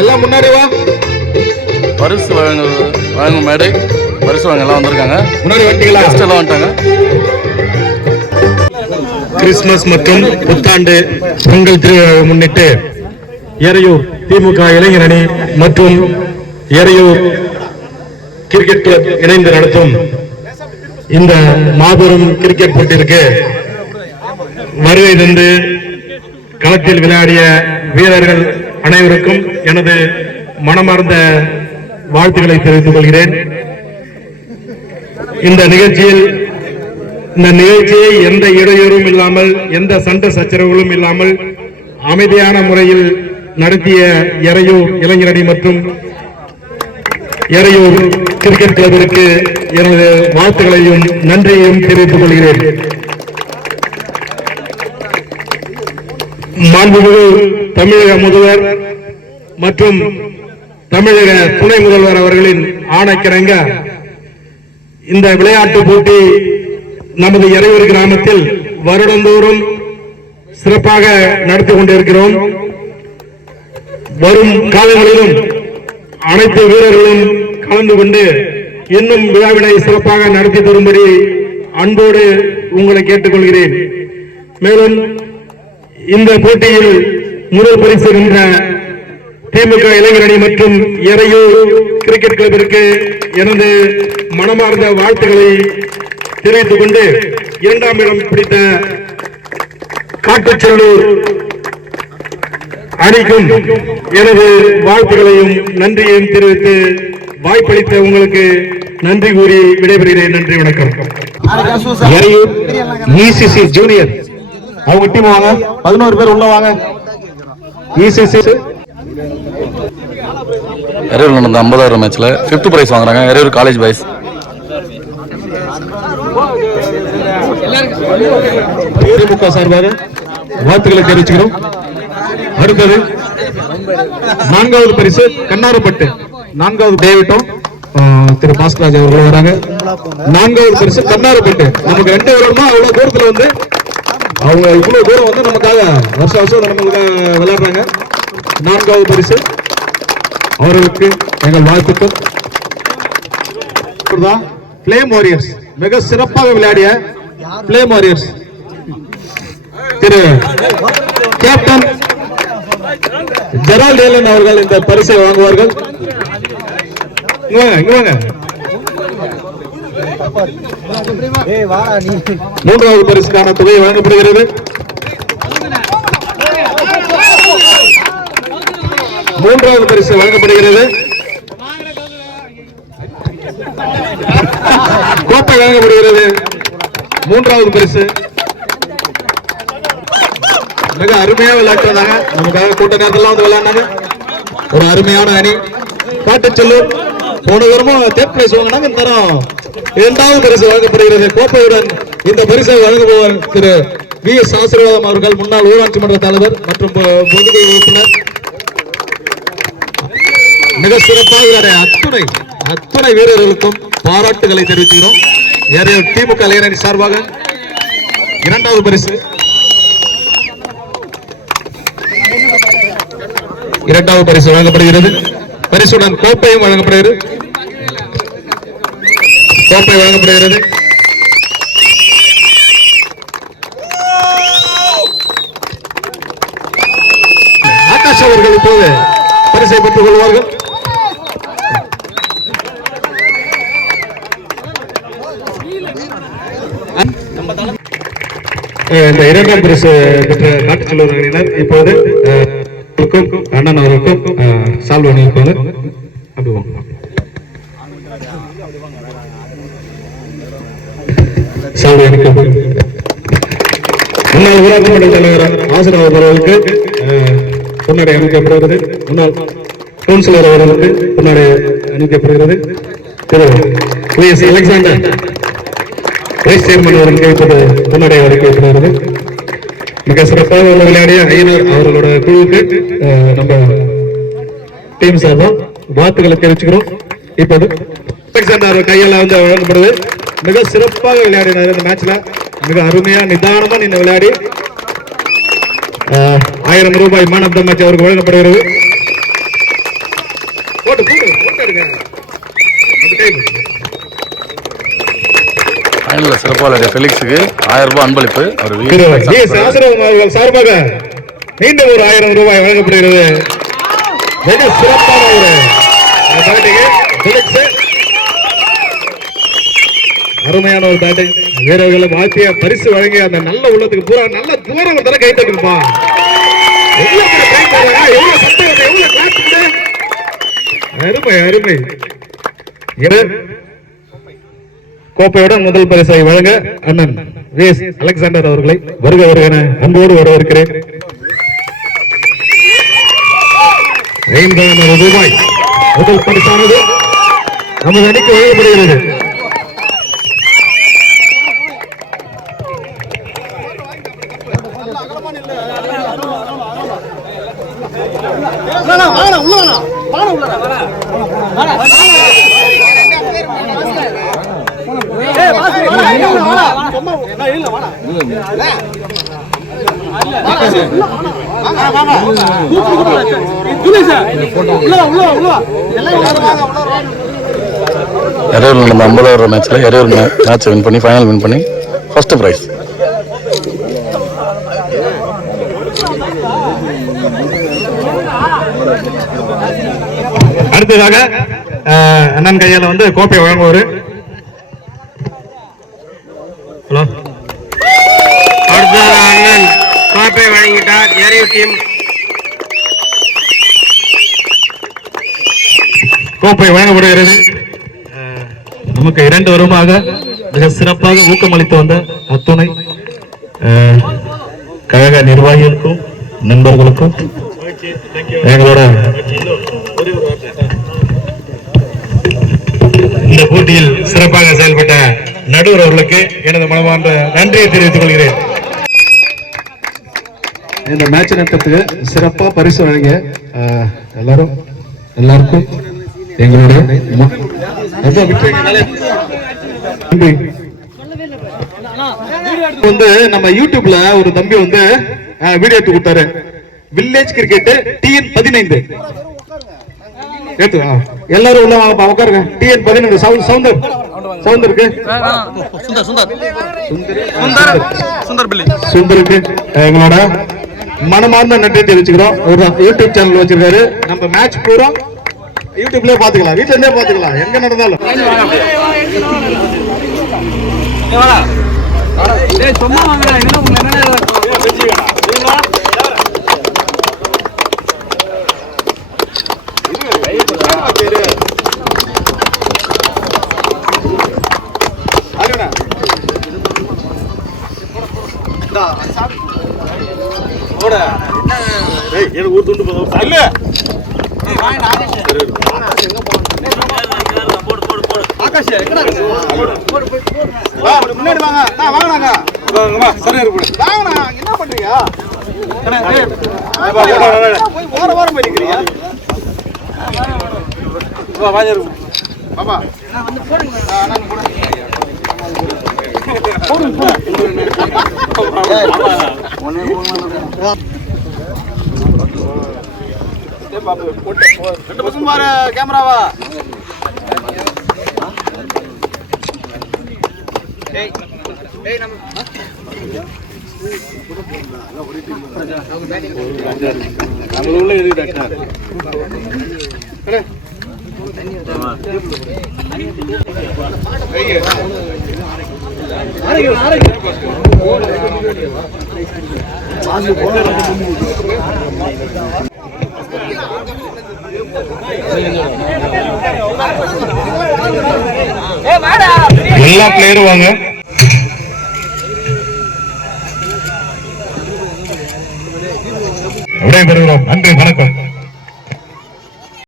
எல்லாம் முன்னாடி வா. பரிசு வழங்கும் மேடை பரிசு வாங்க எல்லாம் வந்திருக்காங்க. முன்னாடி வந்துட்டீங்களா? எல்லாம் வந்துட்டாங்க. கிறிஸ்துமஸ் மற்றும் புத்தாண்டு பொங்கல் திருவிழாவை முன்னிட்டு எறையூர் திமுக இளைஞர் அணி மற்றும் எறையூர் கிரிக்கெட் கிளப் இணைந்து நடத்தும் இந்த மாபெரும் கிரிக்கெட் போட்டிற்கு வருகை தந்து களத்தில் விளையாடிய வீரர்கள் அனைவருக்கும் எனது மனமார்ந்த வாழ்த்துக்களை தெரிவித்துக் கொள்கிறேன். இந்த நிகழ்ச்சியை எந்த இடையூறும் இல்லாமல் எந்த சண்டை சச்சரவுகளும் இல்லாமல் அமைதியான முறையில் நடத்திய எறையூர் இளைஞரணி மற்றும் எறையூர் கிரிக்கெட் கிளப்பிற்கு எனது வாழ்த்துக்களையும் நன்றியையும் தெரிவித்துக் கொள்கிறேன். மாண்புமிகு தமிழக முதல்வர் மற்றும் தமிழக துணை முதல்வர் அவர்களின் ஆணைக்கிணங்க இந்த விளையாட்டு போட்டி நமது எறையூர் கிராமத்தில் வருடந்தோறும் சிறப்பாக நடத்தி கொண்டிருக்கிறோம். வரும் காலங்களிலும் அனைத்து வீரர்களும் கலந்து கொண்டு இன்னும் விழாவினை சிறப்பாக நடத்தி தரும்படி அன்போடு உங்களை கேட்டுக்கொள்கிறேன். மேலும் இந்த போட்டியில் முதல் பரிசு வென்ற திமுக இளைஞரணி மற்றும் எறையூர் கிரிக்கெட் கிளப்பிற்கு எனது மனமார்ந்த வாழ்த்துக்களை தெரிவித்துக் கொண்டு இரண்டாம் இடம் பிடித்த காட்டுச்செல்லூர் அணிக்கும் எனது வாழ்த்துக்களையும் நன்றியையும் தெரிவித்து வாய்ப்பளித்த உங்களுக்கு நன்றி கூறி விடைபெறுகிறேன். நன்றி, வணக்கம். எறையூர் இசிசி ஜூனியர் அவங்க டீம் வாங்க. 11 பேர் உள்ள வாங்க. இசிசி எறையூர் நடந்த 50,000 மேட்ச்ல 5th பிரைஸ் வாங்குறாங்க எறையூர் காலேஜ் பாய்ஸ். திமுக சார்பாக வாழ்த்துக்களை தெரிவிச்சுக்கிறோம். அடுத்தது 4வது பரிசு கண்ணாரப்பட்டு 4வது டேவிட்டும் திரு பாஸ்கராஜ் அவர்கள் வராங்க. 4வது பரிசு கண்ணாரப்பட்டு. நமக்கு 2 வருடமா அவ்வளவு தூரத்துல வந்து அவங்க இவ்வளவு தூரம் வந்து நமக்காக வருஷம் நமக்கு விளையாடுறாங்க. 4வது பரிசு அவர்களுக்கு எங்கள் வாழ்த்துக்கள். பிளேம் வாரியர்ஸ் மிக சிறப்பாக விளையாடிய பிளேம் வாரியர்ஸ் திரு கேப்டன் ஜெரால்ட் ஏலன் அவர்கள் இந்த பரிசை வாங்குவார்கள். மூன்றாவது பரிசுக்கான தொகை வழங்கப்படுகிறது. மூன்றாவது பரிசு வழங்கப்படுகிறது. கோப்பை வழங்கப்படுகிறது. மூன்றாவது பரிசு மிக அருமையா விளையாட்டுறாங்க. நமக்காக கூட்ட நேரத்தில் வந்து விளையாடுனாங்க. ஒரு அருமையான அணி. காட்டுச்செல்லூர் போன வாரமும் 3rd பிரைஸ் வாங்கினாங்க. இந்த தரம் 2வது பரிசு வழங்கப்படுகிறது. கோப்பையுடன் இந்த பரிசை வழங்குபவர் திரு VS ஆசீர்வாதம் அவர்கள், முன்னாள் ஊராட்சி மன்ற தலைவர் மற்றும் பொதுக்குழு உறுப்பினர். மிக சிறப்பாக விளையாடிய அத்துணை வீரர்களுக்கும் பாராட்டுகளை தெரிவிக்கிறோம். எறையூர் திமுக இளைஞரணி சார்பாக 2வது பரிசு 2வது பரிசு வழங்கப்படுகிறது. பரிசுடன் கோப்பையும் வழங்கப்படுகிறது. கோப்பை வழங்கப்படுகிறது. ஆகாஷ் அவர்கள் இப்போது பரிசை பெற்றுக் கொள்வார்கள். இந்த 2ஆம் பரிசு பெற்ற காட்டுச்செல்லூர் அணியினர் இப்போது அண்ணன் அவருக்கும் சால்வ் அணிவிப்பாங்க. சால்வ் அணிக்கு முன்னாள் ஊராட்சி மன்ற தலைவர் ஆசீர்வாதம் அவர்களுக்கு பொன்னாடை அணிவிக்கப்படுகிறது. முன்னாள் கவுன்சிலர் அவர்களுக்கு பொன்னாடை அணிவிக்கப்படுகிறது. திரு VS அலெக்சாண்டர் வைஸ் சேர்மன் அவர்களுக்கு இப்போது பொன்னாடை அளிக்கப்படுகிறது. மிக சிறப்பாக விளையாடிய ஐயனார் அவர்களோட குழுவுக்கு நம்ம டீம் சார்பா வாழ்த்துக்களை தெரிவிச்சுக்கிறோம். இப்போது கையால வந்து வழங்கப்படுது. மிக சிறப்பாக விளையாடினார். இந்த மேட்ச்ல மிக அருமையா நிதானமா நின்று விளையாடி 1000 ரூபாய் மேன் ஆஃப் த மேட்ச் அவருக்கு வழங்கப்படுகிறது. போட்டு எடுங்க. ஃபைனலில் சிறப்பாக விளையாடிய ஃபெலிக்ஸுக்கு 1000 ரூபாய் அன்பளிப்பு. அவர் ஆசிரமம் அவர்கள் சார்பாக மீண்டும் ஒரு 1000 ரூபாய் வழங்கப்படுகிறது. மிக சிறப்பான ஒரு பேட்டிங், அருமையான ஒரு பேட்டிங். வீரர்களை மாற்றிய பரிசு வழங்கி அந்த நல்ல உள்ளத்துக்கு பூரா நல்ல தூரம் தர கை தட்டுப்பா. அருமை அருமை. கோப்பையுடன் முதல் பரிசை வழங்க அண்ணன் வேஸ் அலெக்சாண்டர் அவர்களை வருக வருகன அன்போடு வரவேற்கிறேன். 5000 ரூபாய் முதல் பரிசானது நமது அணிக்கு வழங்கப்படுகிறது. எரேவூர் நம்ம 50 மேட்ச்ல எரேவூர் மேட்ச் வின் பண்ணி ஃபைனல் வின் பண்ணி ஃபர்ஸ்ட் பிரைஸ். அடுத்ததாக அண்ணன் கையில வந்து கோப்பை வழங்குவாரு. ஹலோ, அடுத்ததாக அண்ணன் கோப்பை வழங்கிட்டார். எரேவூர் டீம் கோப்பை வழங்கப்படுகிறது. நமக்கு 2 வருடமாக மிக சிறப்பாக ஊக்கமளித்து வந்த அத்துணை கழக நிர்வாகிகளுக்கும் நண்பர்களுக்கும் எங்களோட இந்த போட்டியில் சிறப்பாக செயல்பட்ட நடுவர் அவர்களுக்கு எனது மனமார்ந்த நன்றியை தெரிவித்துக் கொள்கிறேன். இந்த மேட்ச் நடத்துறதுக்கு சிறப்பா பரிசு வழங்கிய எல்லாருக்கும் எங்களுடைய வந்து நம்ம யூடியூப்ல ஒரு தம்பி வந்து வீடியோ எடுத்து கொடுத்தாரு. வில்லேஜ் கிரிக்கெட் TN15 எல்லாரும் உள்ள உட்காருங்க. TN15 சவுந்தருக்கு சுந்தருக்கு எங்களோட மனமார்ந்த நன்றி தெரிவிச்சுக்கிறோம். ஒரு யூடியூப் சேனல் வச்சிருக்காரு. நம்ம மேட்ச் பூரா யூடியூப்லயே பாத்துக்கலாம், வீட்டுல இருந்தே பாத்துக்கலாம், எங்க நடந்தாலும். எனக்கு ஒரு துண்டு முன்னாடி வாங்க, வாங்கினாங்க என்ன பண்றீங்க? போற வாரம் போயிருக்கிறீங்க. கேமராவா எல்லா பிளேயரும் வாங்க. விடைபெறுகிறோம். நன்றி.